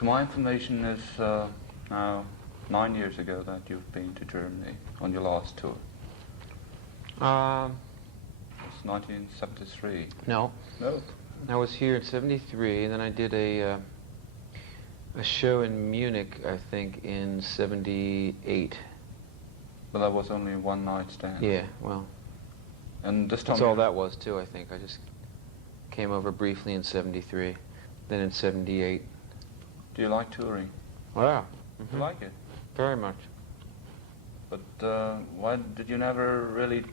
To my information, it's now 9 years ago that you've been to Germany on your last tour. It's 1973. No. No. I was here in '73, and then I did a show in Munich, I think, in '78. But that was only a one-night stand. Yeah, well, And this time that's all that was, too, I think. I just came over briefly in '73, then in '78. Do you like touring? Wow. Do you like it? Very much. But why did you never really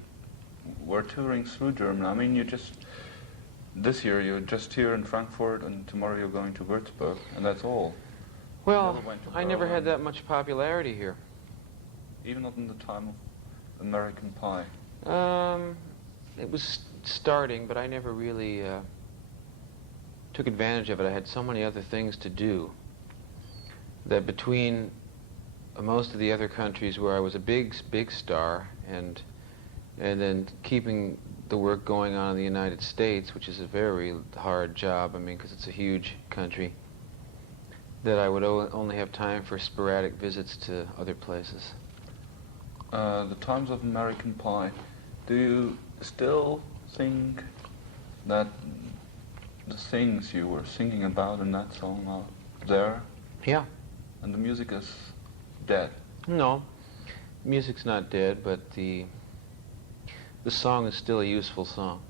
were touring through Germany? I mean, this year you're just here in Frankfurt, and tomorrow you're going to Würzburg, and that's all. Well, I never had that much popularity here. Even not in the time of American Pie. It was starting, but I never really took advantage of it. I had so many other things to do that between most of the other countries where I was a big star, and then keeping the work going on in the United States, which is a very hard job, I mean, because it's a huge country, that I would only have time for sporadic visits to other places. The times of American Pie, do you still think that the things you were singing about in that song are there? Yeah. And the music is dead? No, music's not dead, but the song is still a useful song.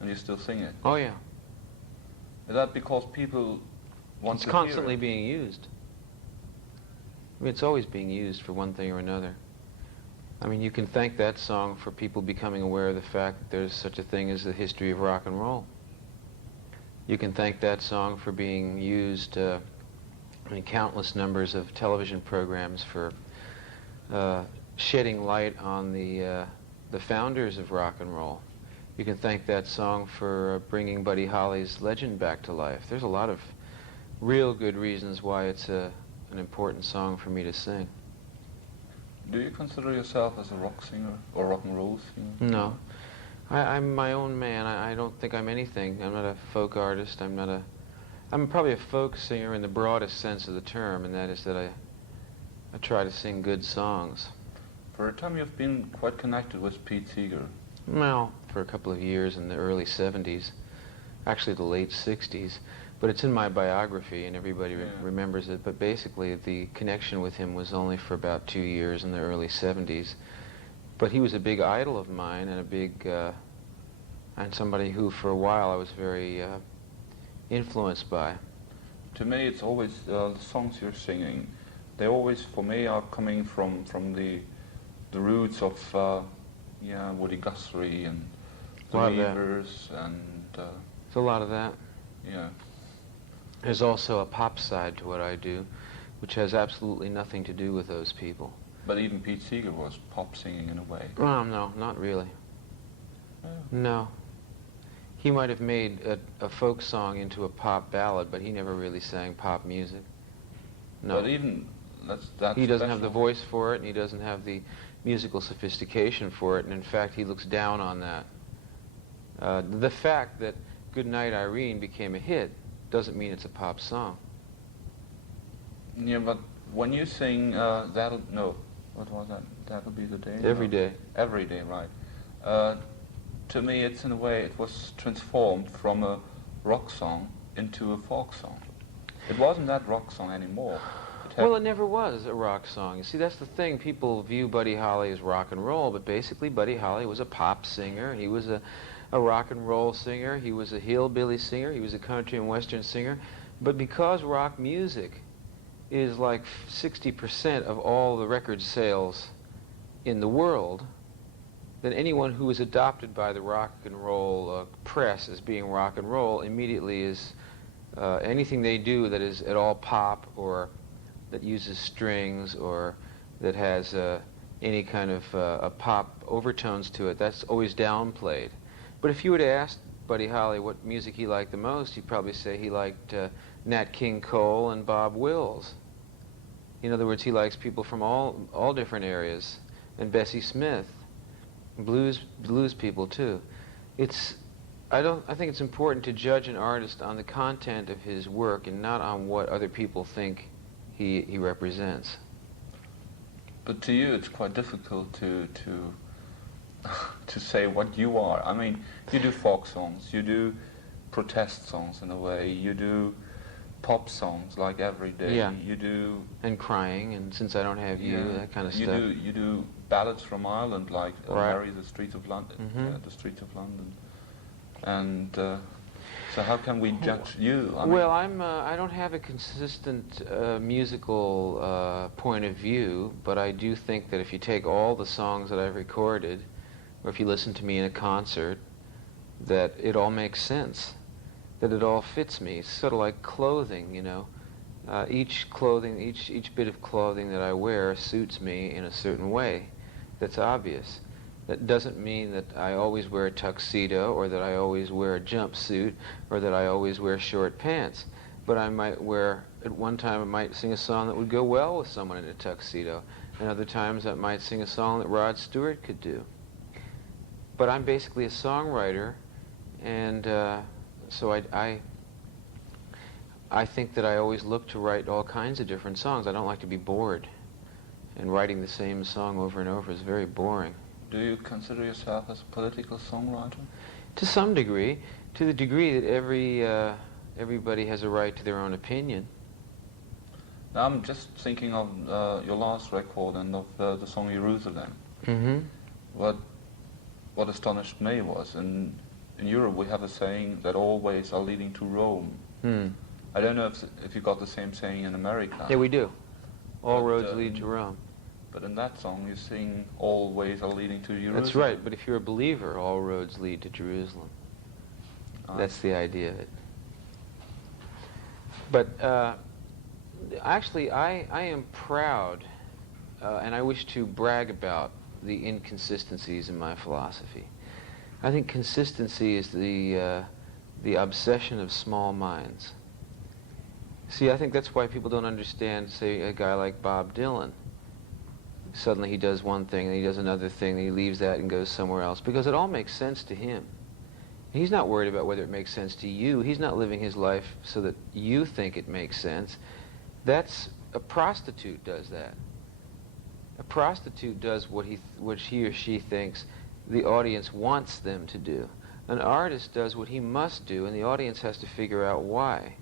And you still sing it? Oh, yeah. Is that because people want to hear it? It's constantly being used. I mean, it's always being used for one thing or another. I mean, you can thank that song for people becoming aware of the fact that there's such a thing as the history of rock and roll. You can thank that song for being used in countless numbers of television programs for shedding light on the founders of rock and roll. You can thank that song for bringing Buddy Holly's legend back to life. There's a lot of real good reasons why it's an important song for me to sing. Do you consider yourself as a rock singer or rock and roll singer? No. I'm my own man. I don't think I'm anything. I'm not a folk artist. I'm probably a folk singer in the broadest sense of the term, and that is that I try to sing good songs. For a time you've been quite connected with Pete Seeger. Well, for a couple of years in the early '70s, actually the late '60s, but it's in my biography and everybody remembers it, but basically the connection with him was only for about 2 years in the early '70s. But he was a big idol of mine and and somebody who for a while I was very influenced by. To me it's always, the songs you're singing, they always for me are coming from the roots of Woody Guthrie and the Weavers and... There's a lot of that. Yeah. There's also a pop side to what I do, which has absolutely nothing to do with those people. But even Pete Seeger was pop singing in a way. No, not really. Yeah. No. He might have made a folk song into a pop ballad, but he never really sang pop music. No. But even that's he doesn't have the voice for it, and he doesn't have the musical sophistication for it, and in fact he looks down on that. The fact that Goodnight Irene became a hit doesn't mean it's a pop song. Yeah, but when you sing what was that? That'll Be the Day? Every Day. Every Day, right. To me, it's in a way, it was transformed from a rock song into a folk song. It wasn't that rock song anymore. Well, it never was a rock song. You see, that's the thing. People view Buddy Holly as rock and roll, but basically Buddy Holly was a pop singer. He was a rock and roll singer. He was a hillbilly singer. He was a country and western singer. But because rock music is like 60% of all the record sales in the world, then anyone who is adopted by the rock and roll press as being rock and roll immediately is anything they do that is at all pop or that uses strings or that has any kind of pop overtones to it, that's always downplayed. But if you were to ask Buddy Holly what music he liked the most, he'd probably say he liked Nat King Cole and Bob Wills. In other words, he likes people from all different areas, and Bessie Smith, blues people too. It's I think it's important to judge an artist on the content of his work and not on what other people think he represents. But to you, it's quite difficult to to say what you are. I mean, you do folk songs, you do protest songs in a way, you do pop songs like Every Day, Yeah. you do... And crying, and Since I Don't Have You, that kind of stuff. You do ballads from Ireland like Right. Mary, the Streets of London, Mhm. The Streets of London. And so how can we judge you? I mean, Well, I don't have a consistent musical point of view, but I do think that if you take all the songs that I've recorded, or if you listen to me in a concert, that it all makes sense, that it all fits me. It's sort of like clothing, you know. Each bit of clothing that I wear suits me in a certain way that's obvious. That doesn't mean that I always wear a tuxedo, or that I always wear a jumpsuit, or that I always wear short pants. But I might wear, at one time I might sing a song that would go well with someone in a tuxedo, and other times I might sing a song that Rod Stewart could do. But I'm basically a songwriter, and so I think that I always look to write all kinds of different songs. I don't like to be bored, and writing the same song over and over is very boring. do you consider yourself as a political songwriter? To some degree, to the degree that everybody has a right to their own opinion. Now, I'm just thinking of your last record and of the song Jerusalem. Mm-hmm. What astonished me was, in Europe we have a saying that all ways are leading to Rome. Hmm. I don't know if you got the same saying in America. Yeah, we do. All But, roads lead to Rome. But in that song you sing all ways are leading to Jerusalem. That's right, but if you're a believer, all roads lead to Jerusalem. That's the idea of it. But actually, I am proud, and I wish to brag about the inconsistencies in my philosophy. I think consistency is the obsession of small minds. See, I think that's why people don't understand, say, a guy like Bob Dylan. Suddenly he does one thing, and he does another thing, and he leaves that and goes somewhere else, because it all makes sense to him. He's not worried about whether it makes sense to you. He's not living his life so that you think it makes sense. That's a prostitute does that. A prostitute does what he or she thinks the audience wants them to do. An artist does what he must do, and the audience has to figure out why.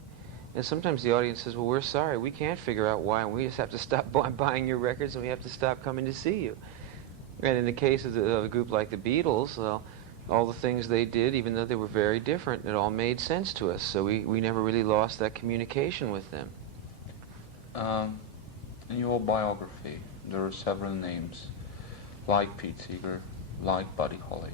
And sometimes the audience says, well, we're sorry, we can't figure out why, and we just have to stop buying your records, and we have to stop coming to see you. And in the case of a group like the Beatles, well, all the things they did, even though they were very different, it all made sense to us, so we never really lost that communication with them. In your biography, there are several names, like Pete Seeger, like Buddy Holly,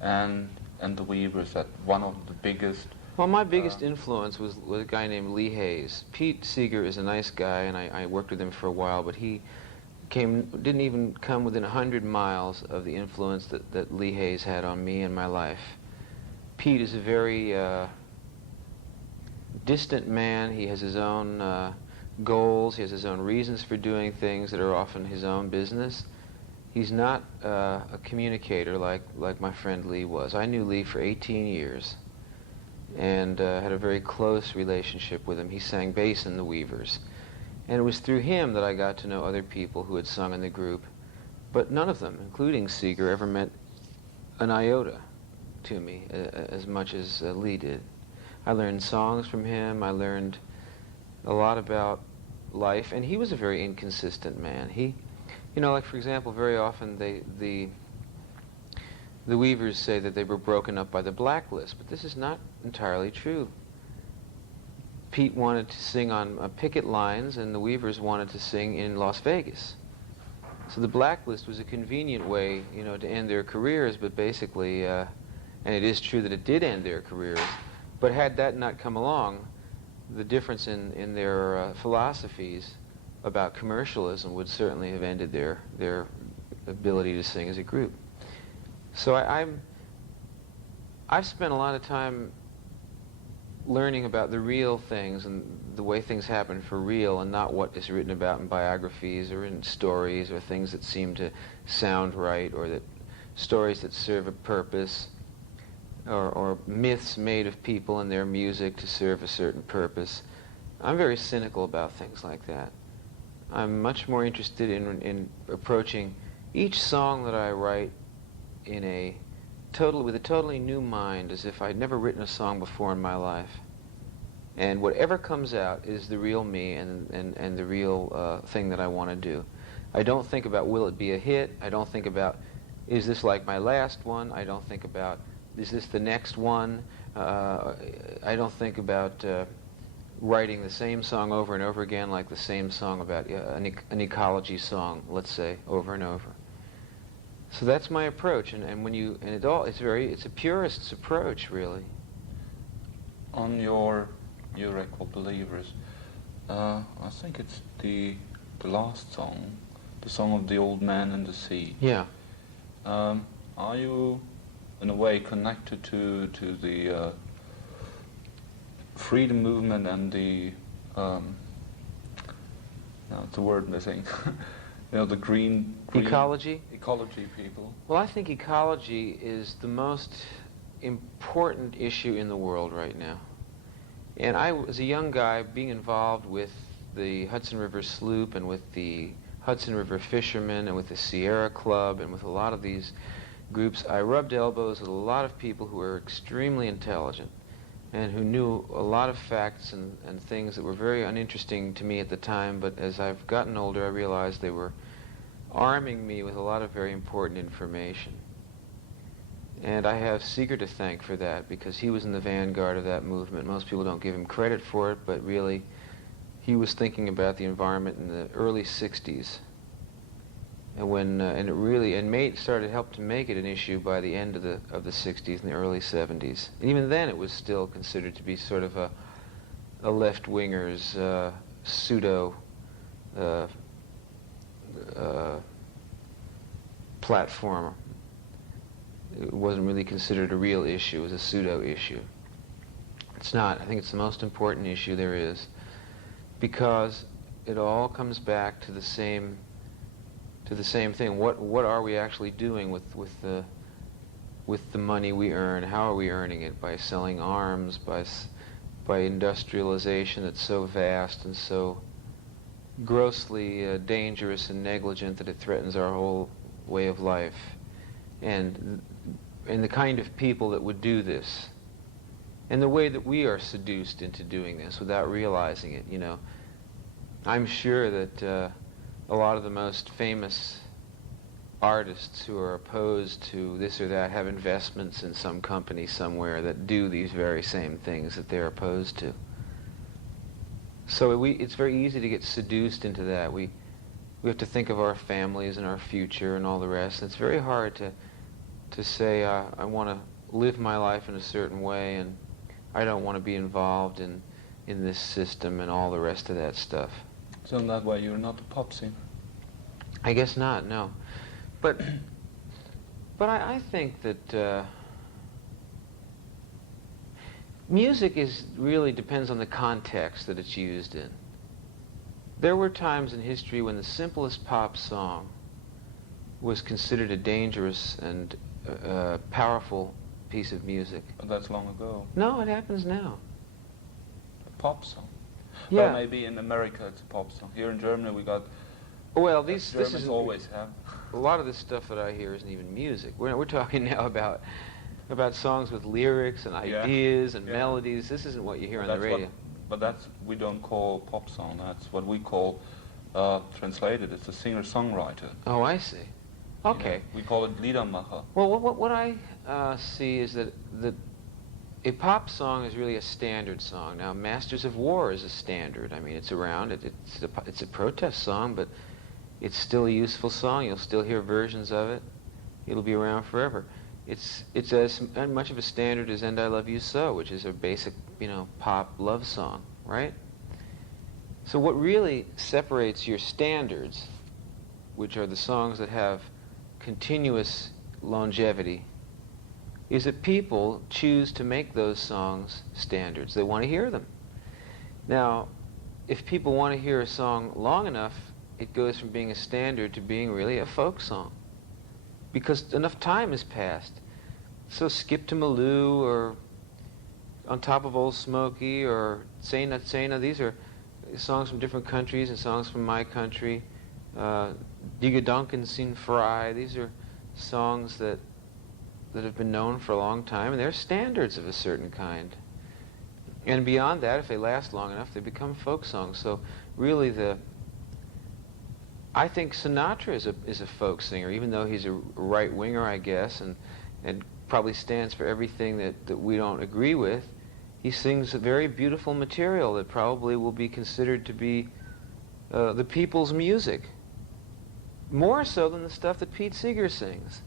and the Weavers, that one of the biggest... Well, my biggest influence was a guy named Lee Hayes. Pete Seeger is a nice guy, and I worked with him for a while, but he didn't even come within 100 miles of the influence that Lee Hayes had on me and my life. Pete is a very distant man. He has his own goals. He has his own reasons for doing things that are often his own business. He's not a communicator like my friend Lee was. I knew Lee for 18 years and had a very close relationship with him. He sang bass in the Weavers. And it was through him that I got to know other people who had sung in the group. But none of them, including Seeger, ever meant an iota to me as much as Lee did. I learned songs from him. I learned a lot about life. And he was a very inconsistent man. He, like, for example, very often the Weavers say that they were broken up by the Blacklist, but this is not entirely true. Pete wanted to sing on picket lines, and the Weavers wanted to sing in Las Vegas. So the Blacklist was a convenient way, to end their careers, but basically, and it is true that it did end their careers, but had that not come along, the difference in their philosophies about commercialism would certainly have ended their ability to sing as a group. So I've spent a lot of time learning about the real things and the way things happen for real, and not what is written about in biographies or in stories or things that seem to sound right, or that stories that serve a purpose. or myths made of people and their music to serve a certain purpose. I'm very cynical about things like that. I'm much more interested in approaching each song that I write with a totally new mind, as if I'd never written a song before in my life. And whatever comes out is the real me and the real thing that I want to do. I don't think about, will it be a hit? I don't think about, is this like my last one? I don't think about, is this the next one? I don't think about writing the same song over and over again, like the same song about an ecology song, let's say, over and over. So that's my approach, and it's a purist's approach, really. On your record, Believers, I think it's the last song, the song of the old man and the sea. Yeah. Are you, in a way, connected to the freedom movement and the it's a word missing. The green ecology people? Well, I think ecology is the most important issue in the world right now. And I, as a young guy, being involved with the Hudson River Sloop and with the Hudson River Fishermen and with the Sierra Club and with a lot of these groups, I rubbed elbows with a lot of people who were extremely intelligent and who knew a lot of facts and things that were very uninteresting to me at the time, but as I've gotten older I realized they were arming me with a lot of very important information. And I have Seeger to thank for that, because he was in the vanguard of that movement. Most people don't give him credit for it, but really he was thinking about the environment in the early 60s. And when and it really helped to make it an issue by the end of the 60s and the early 70s. And even then, it was still considered to be sort of a left-winger's pseudo platform. It wasn't really considered a real issue; it was a pseudo issue. It's not. I think it's the most important issue there is, because it all comes back to the same thing. What are we actually doing with the money we earn? How are we earning it? By selling arms, by industrialization that's so vast and so grossly dangerous and negligent that it threatens our whole way of life, and the kind of people that would do this, and the way that we are seduced into doing this without realizing it. I'm sure that a lot of the most famous artists who are opposed to this or that have investments in some company somewhere that do these very same things that they're opposed to. So it's very easy to get seduced into that. We have to think of our families and our future and all the rest. It's very hard to say, I want to live my life in a certain way and I don't want to be involved in this system and all the rest of that stuff. So in that way, you're not a pop singer? I guess not, no. But I think that music really depends on the context that it's used in. There were times in history when the simplest pop song was considered a dangerous and powerful piece of music. But that's long ago. No, it happens now. A pop song? Yeah. Well, maybe in America it's a pop song. Here in Germany we got... Well, this Germans is always have. A lot of this stuff that I hear isn't even music. We're talking now about songs with lyrics and ideas and melodies. This isn't what you hear on the radio. But that's, we don't call pop song. That's what we call, translated, it's a singer-songwriter. Oh, I see. Okay. We call it Liedermacher. Well, what I see is that a pop song is really a standard song. Now, Masters of War is a standard. I mean, it's around. It's a protest song, but it's still a useful song. You'll still hear versions of it. It'll be around forever. It's as much of a standard as "And I Love You So," which is a basic, pop love song, right? So what really separates your standards, which are the songs that have continuous longevity, is that people choose to make those songs standards. They want to hear them. Now, if people want to hear a song long enough, it goes from being a standard to being really a folk song, because enough time has passed. So Skip to Maloo or On Top of Old Smoky or Seiner, Seiner, these are songs from different countries and songs from my country. Die Gedanken sind frei, these are songs that have been known for a long time, and they're standards of a certain kind. And beyond that, if they last long enough, they become folk songs. So really I think Sinatra is a folk singer, even though he's a right-winger, I guess, and probably stands for everything that we don't agree with. He sings a very beautiful material that probably will be considered to be the people's music, more so than the stuff that Pete Seeger sings,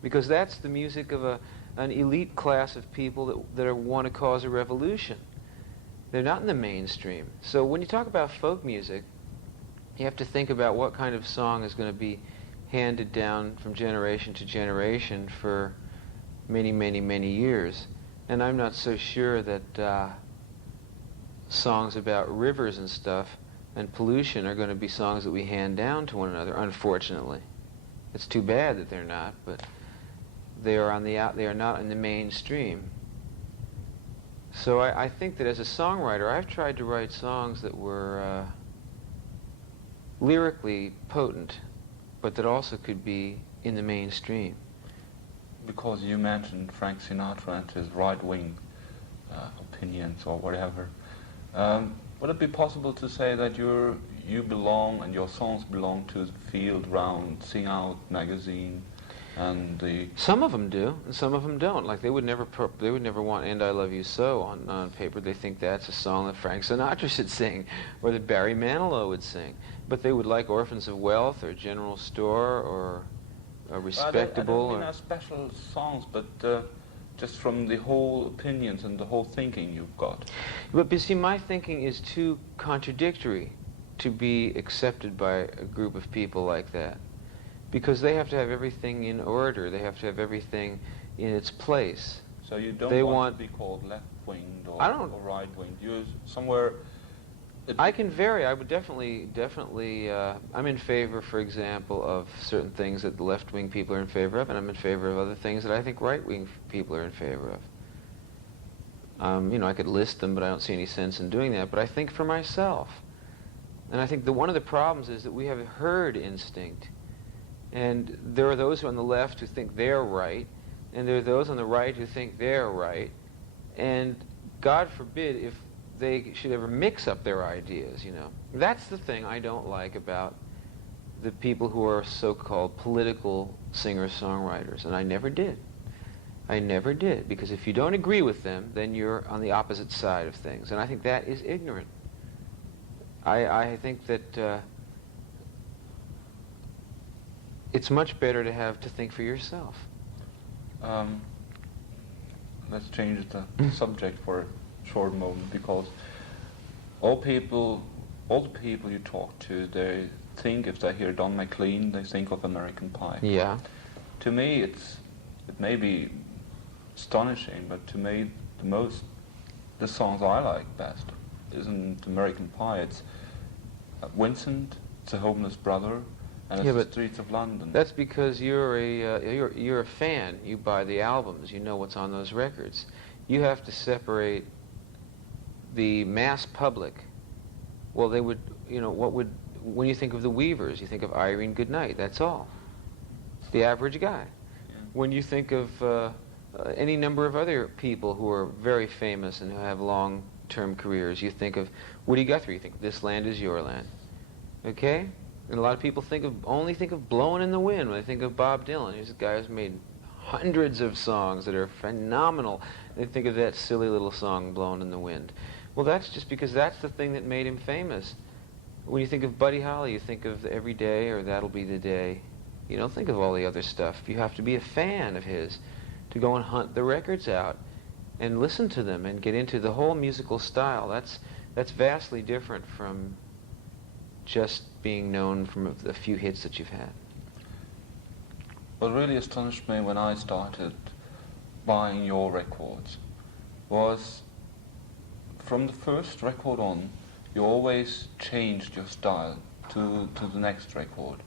because that's the music of an elite class of people that want to cause a revolution. They're not in the mainstream. So when you talk about folk music, you have to think about what kind of song is going to be handed down from generation to generation for many, many, many years. And I'm not so sure that songs about rivers and stuff and pollution are going to be songs that we hand down to one another, unfortunately. It's too bad that they're not, but they are not in the mainstream. So I think that as a songwriter, I've tried to write songs that were lyrically potent, but that also could be in the mainstream. Because you mentioned Frank Sinatra and his right-wing opinions or whatever, would it be possible to say that you belong and your songs belong to the field round Sing Out magazine and the... Some of them do, and some of them don't. Like they would never want "And I Love You So" on paper. They think that's a song that Frank Sinatra should sing, or that Barry Manilow would sing. But they would like "Orphans of Wealth" or "General Store" or "Respectable." I don't mean as special songs, but just from the whole opinions and the whole thinking you've got. But you see, my thinking is too contradictory to be accepted by a group of people like that. Because they have to have everything in order. They have to have everything in its place. So you don't want to be called left-winged or right-winged. You're somewhere... I can vary. I would definitely, I'm in favor, for example, of certain things that the left-wing people are in favor of, and I'm in favor of other things that I think right-wing people are in favor of. I could list them, but I don't see any sense in doing that. But I think for myself. And I think one of the problems is that we have a herd instinct. And there are those on the left who think they're right, and there are those on the right who think they're right. And God forbid if they should ever mix up their ideas, That's the thing I don't like about the people who are so-called political singer-songwriters, and I never did. I never did, because if you don't agree with them, then you're on the opposite side of things, and I think that is ignorant. I think that it's much better to think for yourself. Let's change the subject for a short moment, because all the people you talk to, they think, if they hear Don McLean, they think of American Pie. Yeah. To me, it may be astonishing, but to me, the songs I like best isn't American Pie. It's Vincent, It's a Homeless Brother, and It's the Streets of London. That's because you're a fan. You buy the albums. You know what's on those records. You have to separate the mass public. Well, they would, when you think of the Weavers, you think of Irene Goodnight. That's all. It's the average guy. Yeah. When you think of any number of other people who are very famous and who have long-term careers, you think of Woody Guthrie. You think, This Land Is Your Land. Okay? And a lot of people only think of Blowin' in the Wind when they think of Bob Dylan. He's a guy who's made hundreds of songs that are phenomenal. They think of that silly little song, Blowin' in the Wind. Well, that's just because that's the thing that made him famous. When you think of Buddy Holly, you think of Every Day or That'll Be the Day. You don't think of all the other stuff. You have to be a fan of his to go and hunt the records out and listen to them and get into the whole musical style. That's vastly different from just being known from the few hits that you've had. What really astonished me when I started buying your records was, from the first record on, you always changed your style to the next record.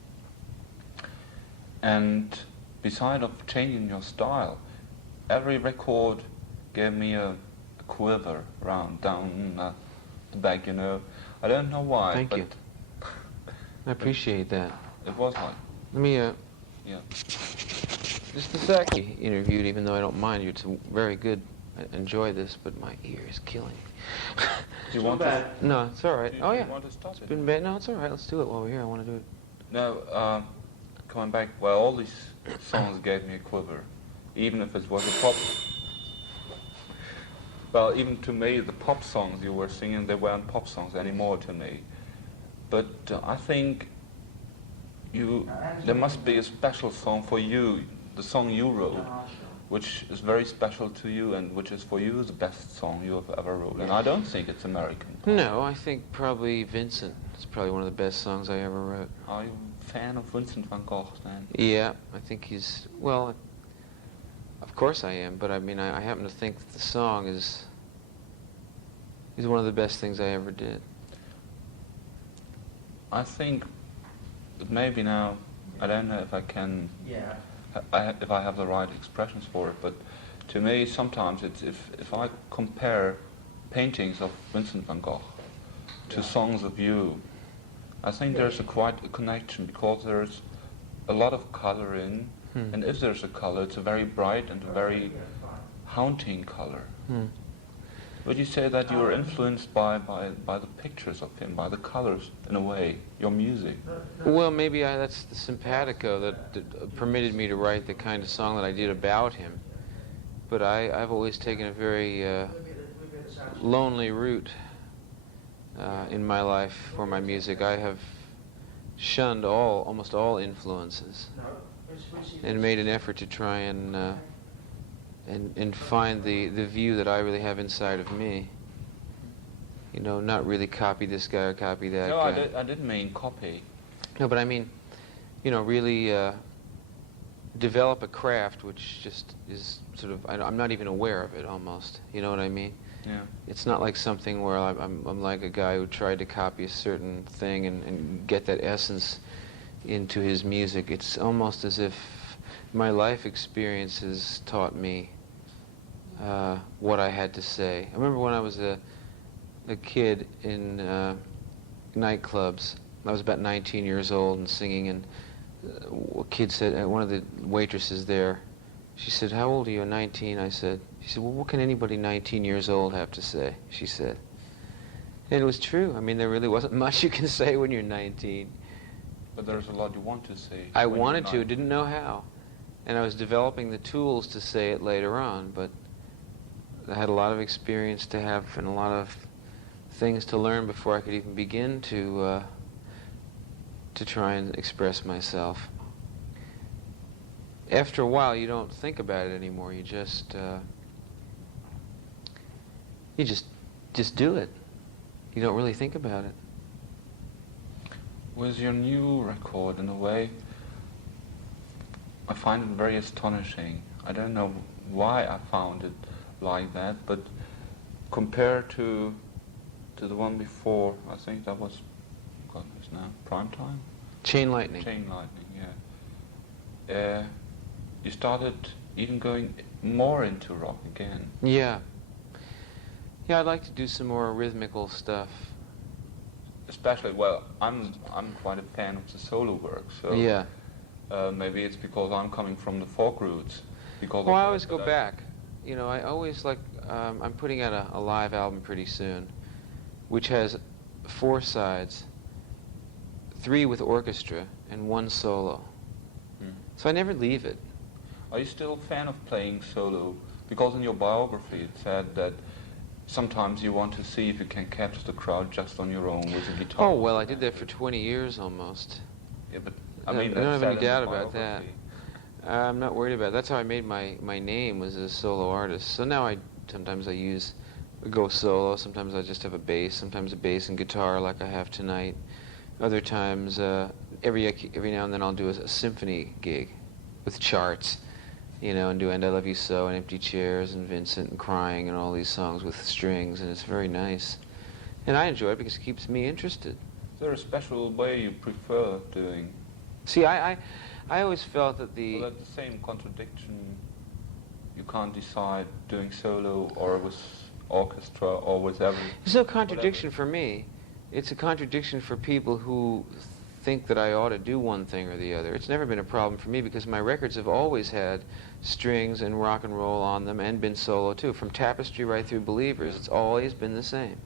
And beside of changing your style, every record gave me a quiver down the back, you know. I don't know why. Thank you. I appreciate that. It was like. Let me, yeah. Just a sec. Interviewed, even though I don't mind you. It's very good. I enjoy this, but my ear is killing me. Do you want to? No, it's all right. Do oh, you yeah. want to stop it? Been bad. No, it's all right. Let's do it while we're here. I want to do it. No, coming back, well, all these songs gave me a quiver, even if it was a pop. Well, even to me, the pop songs you were singing, they weren't pop songs anymore to me. But I think there must be a special song for you, the song you wrote, which is very special to you and which is for you the best song you have ever wrote. And I don't think it's American. No, I think probably Vincent. It's probably one of the best songs I ever wrote. Are you a fan of Vincent van Gogh then? Yeah, I think he's, well, of course I am, but I mean, I happen to think that the song is one of the best things I ever did. I think that maybe now, I don't know if I can, if I have the right expressions for it, but to me sometimes it's if I compare paintings of Vincent van Gogh to songs of you, I think there's quite a connection because there's a lot of color in, and if there's a color, it's a very bright and a very haunting color. Would you say that you were influenced by the pictures of him, by the colors, in a way, your music? Well, maybe that's the simpatico that permitted me to write the kind of song that I did about him. But I've always taken a very lonely route in my life for my music. I have shunned almost all influences and made an effort to try and find the view that I really have inside of me. You know, not really copy this guy or copy that guy. No, I didn't mean copy. No, but I mean, you know, really develop a craft which just is sort of, I'm not even aware of it almost. You know what I mean? Yeah. It's not like something where I'm like a guy who tried to copy a certain thing and get that essence into his music. It's almost as if my life experiences taught me what I had to say. I remember when I was a kid in nightclubs. I was about 19 years old and singing, and a kid said, one of the waitresses there, she said, "How old are you?" 19. I said, she said, "Well, what can anybody 19 years old have to say?" She said. And it was true. I mean, there really wasn't much you can say when you're 19. But there's a lot you want to say. I wanted to, didn't know how. And I was developing the tools to say it later on, but I had a lot of experience to have and a lot of things to learn before I could even begin to try and express myself. After a while, you don't think about it anymore. You just do it. You don't really think about it. With your new record, in a way, I find it very astonishing. I don't know why I found it like that, but compared to the one before, I think that was, God knows now, Prime Time? Chain Lightning. Chain Lightning, yeah. You started even going more into rock again. Yeah. Yeah, I'd like to do some more rhythmical stuff. Especially, well, I'm quite a fan of the solo work, so yeah. Maybe it's because I'm coming from the folk roots. Well, I always go back. You know, I always like, I'm putting out a live album pretty soon, which has 4 sides, 3 with orchestra and 1 solo. So I never leave it. Are you still a fan of playing solo? Because in your biography it said that sometimes you want to see if you can capture the crowd just on your own with a guitar. Oh, well, I did that for 20 years almost. Yeah, but I mean, I don't have any said in doubt the about that. biography. I'm not worried about it. That's how I made my name, was as a solo artist. So now sometimes I go solo, sometimes I just have a bass, sometimes a bass and guitar like I have tonight. Other times, every now and then I'll do a symphony gig with charts, you know, and do And I Love You So and Empty Chairs and Vincent and Crying and all these songs with strings, and it's very nice. And I enjoy it because it keeps me interested. Is there a special way you prefer doing? See, I always felt that Well, that's the same contradiction you can't decide doing solo or with orchestra or with every... There's no contradiction for me. It's a contradiction for people who think that I ought to do one thing or the other. It's never been a problem for me because my records have always had strings and rock and roll on them and been solo too. From Tapestry right through Believers, it's always been the same.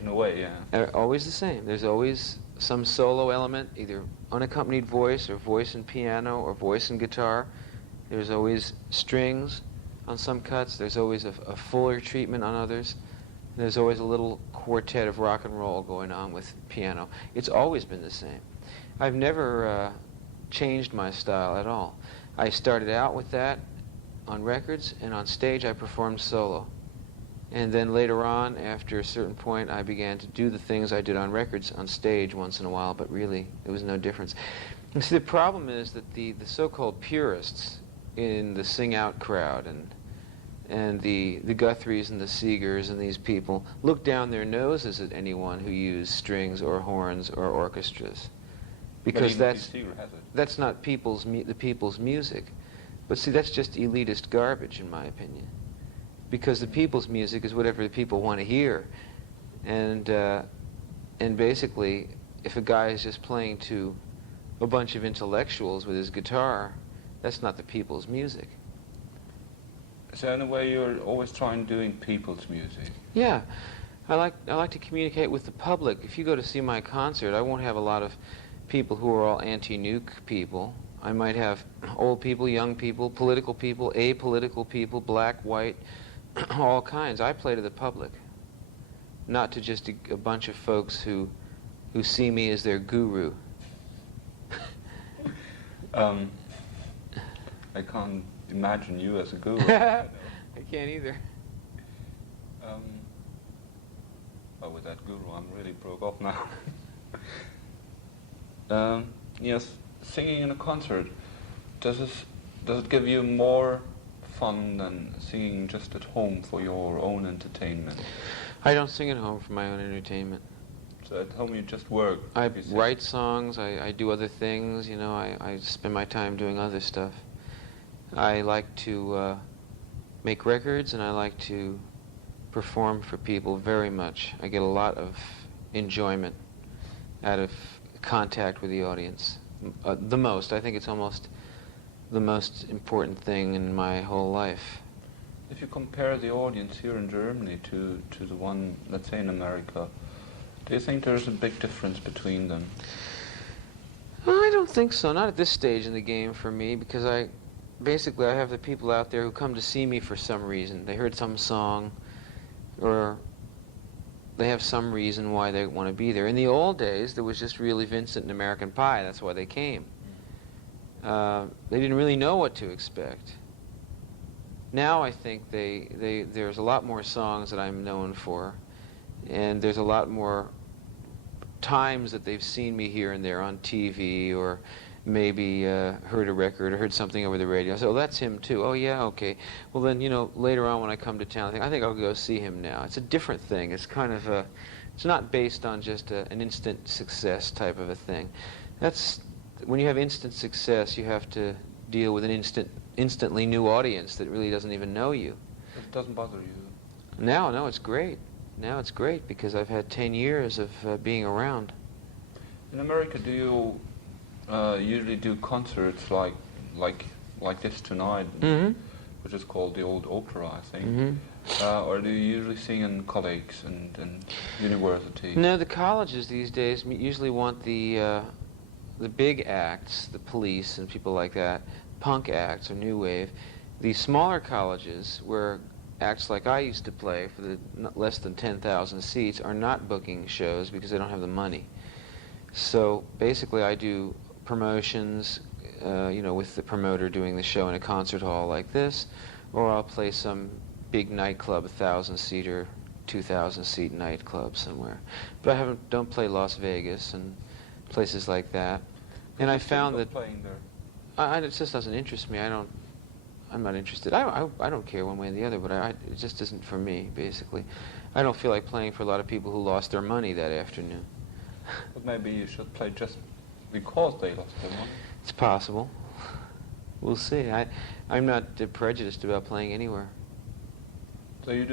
In a way, yeah. Always the same. There's always some solo element, either unaccompanied voice or voice and piano or voice and guitar. There's always strings on some cuts. There's always a fuller treatment on others. There's always a little quartet of rock and roll going on with piano. It's always been the same. I've never changed my style at all. I started out with that on records, and on stage I performed solo. And then later on, after a certain point, I began to do the things I did on records on stage once in a while, but really there was no difference. And see, the problem is that the so-called purists in the sing-out crowd and the Guthries and the Seegers and these people look down their noses at anyone who used strings or horns or orchestras, because that's not the people's music. But see, that's just elitist garbage, in my opinion, because the people's music is whatever the people want to hear, and basically, if a guy is just playing to a bunch of intellectuals with his guitar, that's not the people's music. So in a way, you're always trying doing people's music. Yeah, I like to communicate with the public. If you go to see my concert, I won't have a lot of people who are all anti-nuke people. I might have old people, young people, political people, apolitical people, black, white, all kinds. I play to the public, not to just a bunch of folks who see me as their guru. I can't imagine you as a guru. I can't either. Oh, with that guru, I'm really broke off now. Yes, singing in a concert, does it give you more fun than singing just at home for your own entertainment? I don't sing at home for my own entertainment. So at home you just work? I write songs, I do other things, you know, I spend my time doing other stuff. I like to make records, and I like to perform for people very much. I get a lot of enjoyment out of contact with the audience. The most. I think it's almost the most important thing in my whole life. If you compare the audience here in Germany to the one, let's say, in America, do you think there's a big difference between them? I don't think so. Not at this stage in the game for me, because I have the people out there who come to see me for some reason. They heard some song, or they have some reason why they want to be there. In the old days, there was just really Vincent and American Pie. That's why they came. They didn't really know what to expect. Now I think there's a lot more songs that I'm known for, and there's a lot more times that they've seen me here and there on TV, or maybe heard a record or heard something over the radio. I said, oh, that's him too. Oh, yeah, okay. Well, then, you know, later on when I come to town, I think I'll go see him now. It's a different thing. It's kind of it's not based on just an instant success type of a thing. When you have instant success, you have to deal with an instantly new audience that really doesn't even know you. It doesn't bother you? No, it's great. Now it's great because I've had 10 years of being around. In America, do you usually do concerts like this tonight, Mm-hmm. which is called the Old Opera, I think, Mm-hmm. or do you usually sing in colleges and universities? No, the colleges these days usually want the big acts, the Police and people like that, punk acts or new wave. The smaller colleges, where acts like I used to play for the less than 10,000 seats, are not booking shows because they don't have the money. So basically I do promotions, with the promoter doing the show in a concert hall like this, or I'll play some big nightclub, 1,000-seater, 2,000-seat nightclub somewhere. But I don't play Las Vegas and places like that. And I found that playing there. it just doesn't interest me. I'm not interested. I don't care one way or the other, but it just isn't for me, basically. I don't feel like playing for a lot of people who lost their money that afternoon. But maybe you should play just because they lost their money. It's possible. We'll see. I'm not prejudiced about playing anywhere. So you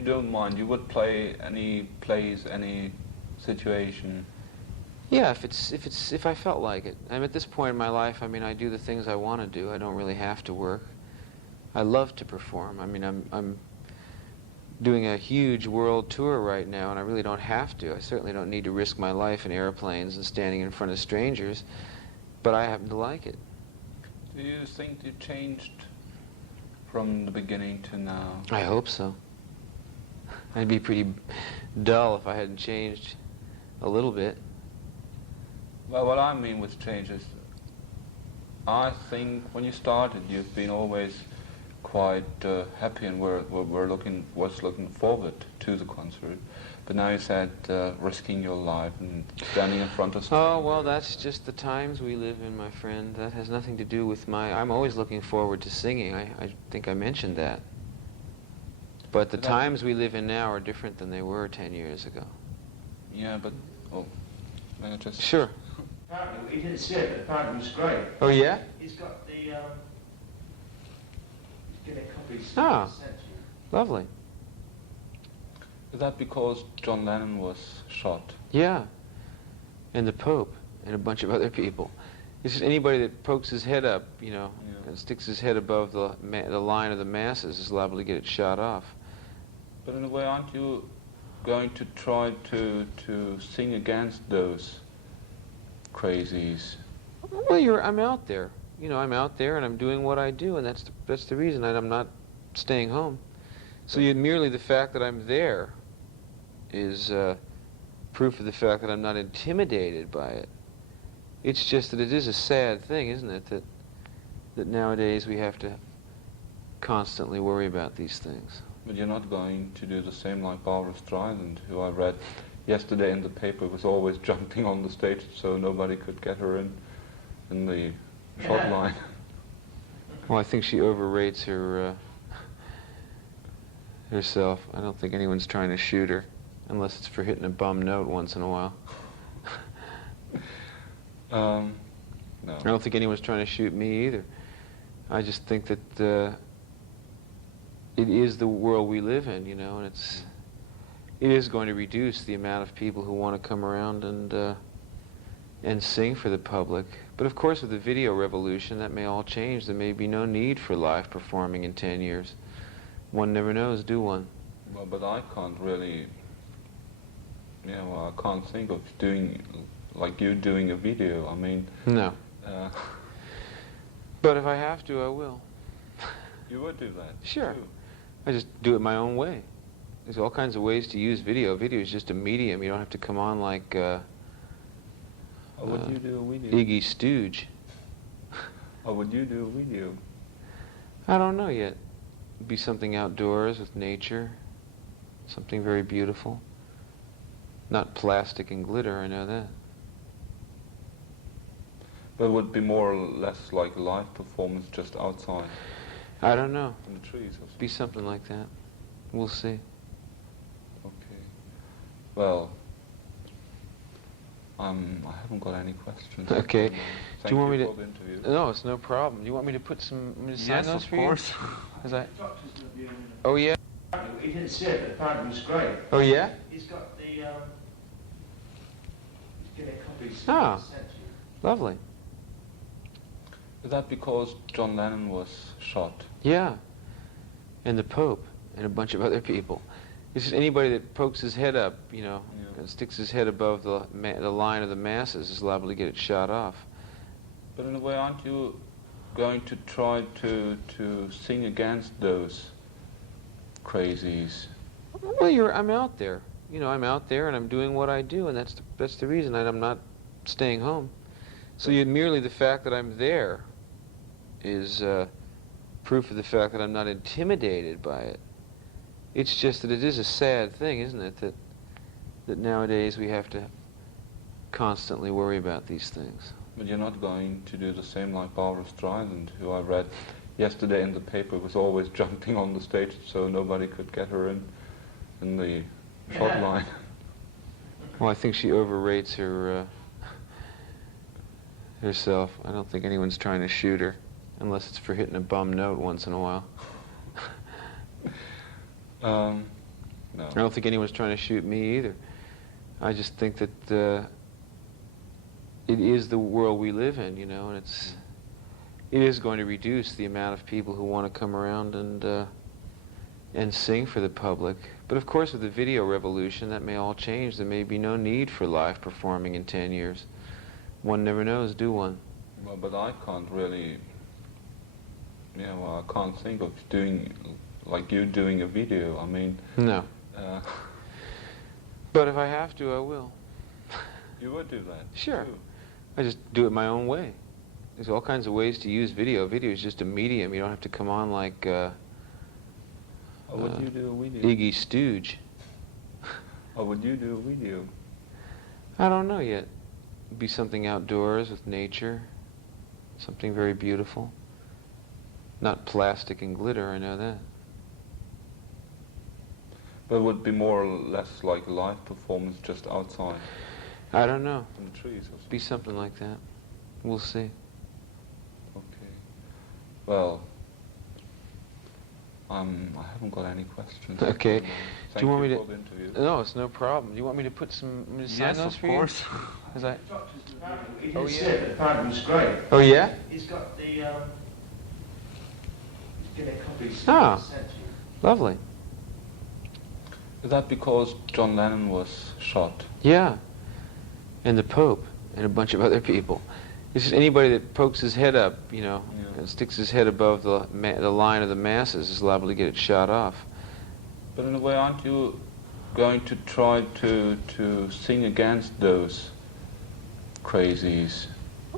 don't mind. You would play any place, any situation. Yeah, if I felt like it. I'm at this point in my life. I mean, I do the things I want to do. I don't really have to work. I love to perform. I mean, I'm doing a huge world tour right now, and I really don't have to. I certainly don't need to risk my life in airplanes and standing in front of strangers, but I happen to like it. Do you think you changed from the beginning to now? I hope so. I'd be pretty dull if I hadn't changed a little bit. Well, what I mean with change is, I think when you started, you've been always quite happy and was looking forward to the concert. But now you said risking your life and standing in front of strangers. Oh, well, that's just the times we live in, my friend. That has nothing to do with I'm always looking forward to singing. I think I mentioned that. But the times we live in now are different than they were 10 years ago. Yeah, but, may I just... Sure. Apparently, he didn't see it, but apparently it was great. Oh, yeah? He's got the, he's getting copies Ah, sent to you. lovely. Is that because John Lennon was shot? Yeah, and the Pope and a bunch of other people. It's just anybody that pokes his head up, you know, and sticks his head above the line of the masses is liable to get it shot off. But in a way, aren't you going to try to sing against those crazies? Well, I'm out there. You know, I'm out there and I'm doing what I do, and that's the reason that I'm not staying home. So merely the fact that I'm there is proof of the fact that I'm not intimidated by it. It's just that it is a sad thing, isn't it, that nowadays we have to constantly worry about these things. But you're not going to do the same like Barbara Streisand, who I read yesterday in the paper was always jumping on the stage so nobody could get her in the shot line. Well, I think she overrates herself. I don't think anyone's trying to shoot her, unless it's for hitting a bum note once in a while. No. I don't think anyone's trying to shoot me either. I just think that it is the world we live in, you know, and it is going to reduce the amount of people who want to come around and sing for the public. But of course, with the video revolution, that may all change. There may be no need for live performing in 10 years. One never knows, do one? Well, but I can't really, I can't think of doing, like you doing a video, I mean... No. But if I have to, I will. You would do that? Sure. Too. I just do it my own way. There's all kinds of ways to use video. Video is just a medium. You don't have to come on like How would you do a video? Iggy Stooge. How would you do a video? I don't know yet. It'd be something outdoors with nature, something very beautiful. Not plastic and glitter, I know that. But it would be more or less like a live performance just outside I don't know. in the trees or something. Be something like that. We'll see. Okay. Well, I haven't got any questions. Okay. Thank Do you want me for the interview. No, it's no problem. Do you want me to put some... sign Yes, those of for course. You? 'Cause I... Doctor's review. Oh, yeah? He didn't see it, but apparently it was great. Oh, yeah? He's got the, he's getting copies Ah. sent to you. Lovely. Is that because John Lennon was shot? Yeah, and the Pope and a bunch of other people. It's just anybody that pokes his head up, you know, and sticks his head above the line of the masses is liable to get it shot off. But in a way, aren't you going to try to sing against those crazies? Well, I'm out there. You know, I'm out there and I'm doing what I do, and that's the reason that I'm not staying home. So merely the fact that I'm there is proof of the fact that I'm not intimidated by it. It's just that it is a sad thing, isn't it, that nowadays we have to constantly worry about these things. But you're not going to do the same like Barbara Streisand, who I read yesterday in the paper was always jumping on the stage so nobody could get her in the shot line. Well, I think she overrates herself. I don't think anyone's trying to shoot her, unless it's for hitting a bum note once in a while. No. I don't think anyone's trying to shoot me either. I just think that it is the world we live in, you know, and it is going to reduce the amount of people who want to come around and sing for the public. But of course, with the video revolution, that may all change. There may be no need for live performing in 10 years. One never knows, do one? Well, but I can't really, you know, I can't think of doing, like you doing a video. I mean... No. But if I have to, I will. You would do that? Sure. Too. I just do it my own way. There's all kinds of ways to use video. Video is just a medium. You don't have to come on like How would you do a video? Iggy Stooge. How would you do a video? I don't know yet. It'd be something outdoors with nature, something very beautiful. Not plastic and glitter, I know that. But it would be more or less like a live performance just outside I don't know. in the trees or something. Be something like that. We'll see. Okay. Well, I haven't got any questions. Okay. Thank Do you want me for the interview. No, it's no problem. Do you want me to put some sign Yes, those of for course. you? 'Cause I... He didn't Oh, see yeah. it, but apparently it was great. Oh, yeah? He's got the, he's getting a copy Ah. sent to you. Lovely. Is that because John Lennon was shot? Yeah. And the Pope and a bunch of other people. It's just anybody that pokes his head up, you know, Yeah. and sticks his head above the line of the masses is liable to get it shot off. But in a way, aren't you going to try to sing against those crazies?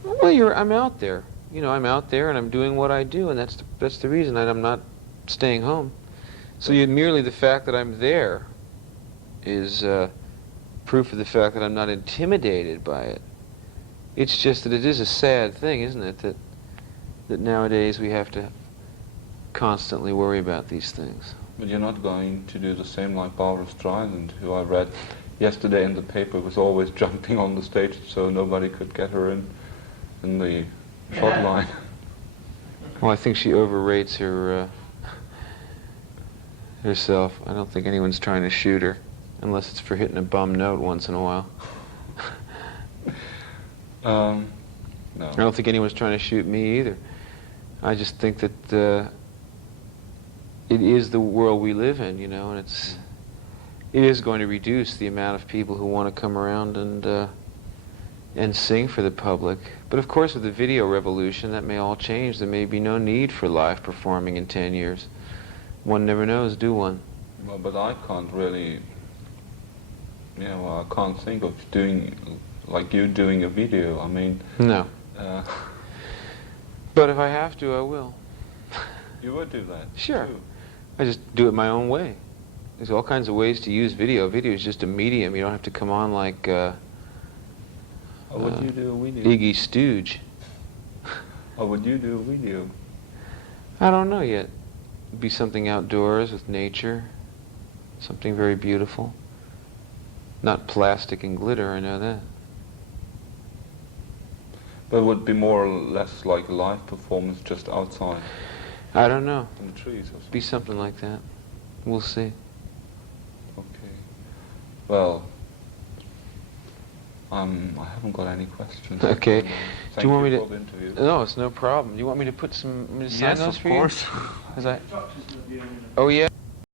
Well, I'm out there. You know, I'm out there and I'm doing what I do, and that's the reason that I'm not staying home. So merely the fact that I'm there is proof of the fact that I'm not intimidated by it. It's just that it is a sad thing, isn't it, that nowadays we have to constantly worry about these things. But you're not going to do the same like Barbara Streisand, who I read yesterday in the paper was always jumping on the stage so nobody could get her in the shot line. Well, I think she overrates herself. I don't think anyone's trying to shoot her, unless it's for hitting a bum note once in a while. No. I don't think anyone's trying to shoot me either. I just think that it is the world we live in, you know, and it is going to reduce the amount of people who want to come around and sing for the public. But of course, with the video revolution, that may all change. There may be no need for live performing in 10 years. One never knows, do one? Well, but I can't really, you know, I can't think of doing, like you doing a video. I mean... No. But if I have to, I will. You would do that? Sure. Too. I just do it my own way. There's all kinds of ways to use video. Video is just a medium. You don't have to come on like How would you do a video? Iggy Stooge. How would you do a video? I don't know yet. It'd be something outdoors with nature, something very beautiful. Not plastic and glitter, I know that. But it would be more or less like a live performance just outside I don't know. in the trees or something. Be something like that. We'll see. Okay. Well, I haven't got any questions. Okay. Thank Do you want me for to... the interview. No, it's no problem. Do you want me to put some sign Yes, those of for course. you? 'Cause I... Doctor's reviewing them. Oh, yeah?